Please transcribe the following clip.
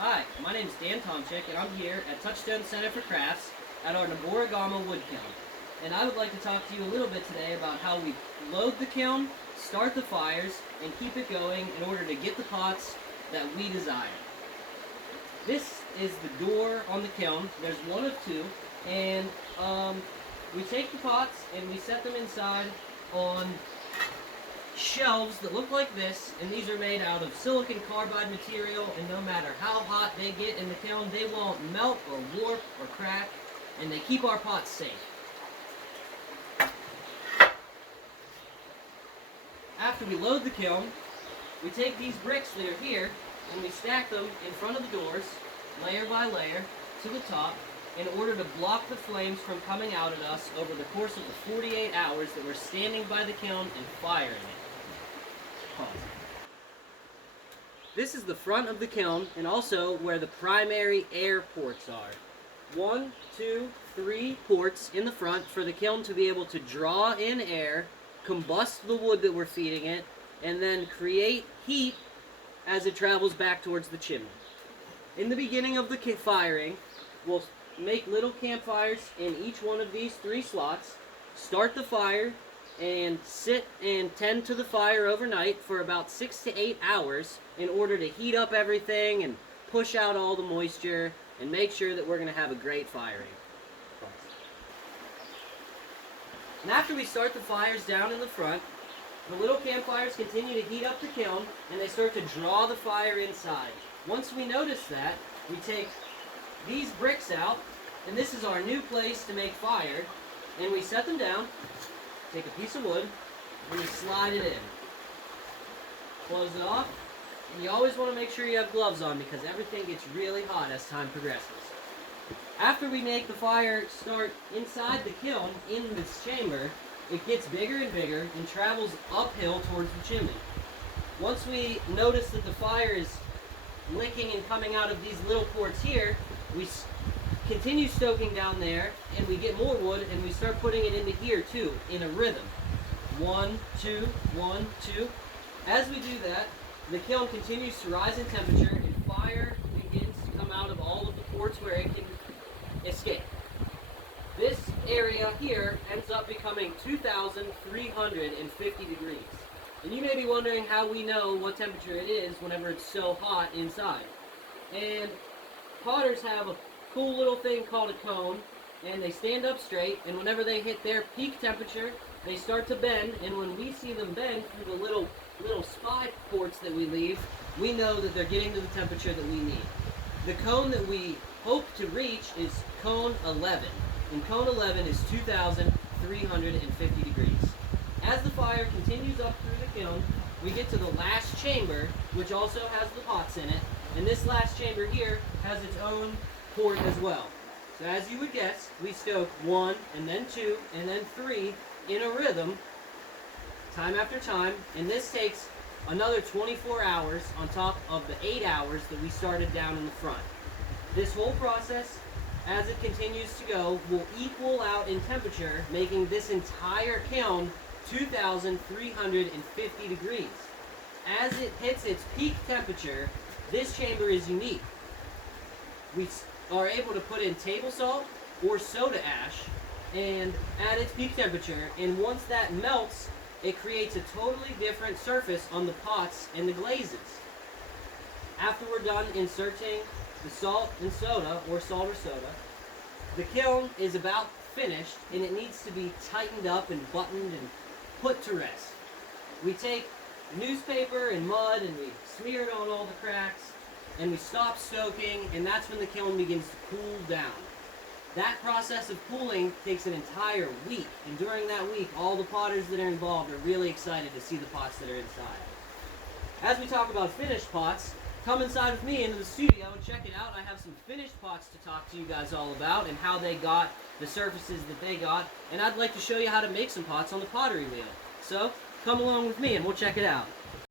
Hi, my name is Dan Tomcik, and I'm here at Touchstone Center for Crafts at our Naboragama Woodkiln. And I would like to talk to you a little bit today about how we load the kiln, start the fires, and keep it going in order to get the pots that we desire. This is the door on the kiln. There's one of two, and we take the pots and we set them inside on shelves that look like this, and these are made out of silicon carbide material, and no matter how hot they get in the kiln, they won't melt or warp or crack, and they keep our pots safe. After we load the kiln, we take these bricks that are here and we stack them in front of the doors, layer by layer, to the top, in order to block the flames from coming out at us over the course of the 48 hours that we're standing by the kiln and firing it. This is the front of the kiln, and also where the primary air ports are. 1, 2, 3 ports in the front for the kiln to be able to draw in air, combust the wood that we're feeding it, and then create heat as it travels back towards the chimney. In the beginning of the firing, we'll make little campfires in each one of these 3 slots, start the fire, and sit and tend to the fire overnight for about 6 to 8 hours in order to heat up everything and push out all the moisture and make sure that we're going to have a great firing. And after we start the fires down in the front, the little campfires continue to heat up the kiln and they start to draw the fire inside. Once we notice that, we take these bricks out, and this is our new place to make fire, and we set them down, take a piece of wood, and we slide it in. Close it off, and you always want to make sure you have gloves on because everything gets really hot as time progresses. After we make the fire start inside the kiln, in this chamber, it gets bigger and bigger and travels uphill towards the chimney. Once we notice that the fire is licking and coming out of these little ports here, we continue stoking down there, and we get more wood, and we start putting it into here too, in a rhythm. 1, 2, 1, 2. As we do that, the kiln continues to rise in temperature, and fire begins to come out of all of the ports where it can escape. This area here ends up becoming 2,350 degrees. And you may be wondering how we know what temperature it is whenever it's so hot inside. And potters have a cool little thing called a cone, and they stand up straight, and whenever they hit their peak temperature, they start to bend, and when we see them bend through the little spy ports that we leave, we know that they're getting to the temperature that we need. The cone that we hope to reach is cone 11, and cone 11 is 2,350 degrees. As the fire continues up through the kiln, we get to the last chamber, which also has the pots in it, and this last chamber here has its own port as well. So as you would guess, we stoke 1, and then 2, and then 3 in a rhythm, time after time, and this takes another 24 hours on top of the 8 hours that we started down in the front. This whole process, as it continues to go, will equal out in temperature, making this entire kiln 2,350 degrees. As it hits its peak temperature, this chamber is unique. We are able to put in table salt or soda ash and at its peak temperature, and once that melts, it creates a totally different surface on the pots and the glazes. After we're done inserting the salt and soda, or salt or soda, the kiln is about finished, and it needs to be tightened up and buttoned and put to rest. We take newspaper and mud and we smear it on all the cracks, and we stop stoking, and that's when the kiln begins to cool down. That process of cooling takes an entire week, and during that week, all the potters that are involved are really excited to see the pots that are inside. As we talk about finished pots, come inside with me into the studio and check it out. I have some finished pots to talk to you guys all about and how they got the surfaces that they got, and I'd like to show you how to make some pots on the pottery wheel. So, come along with me and we'll check it out.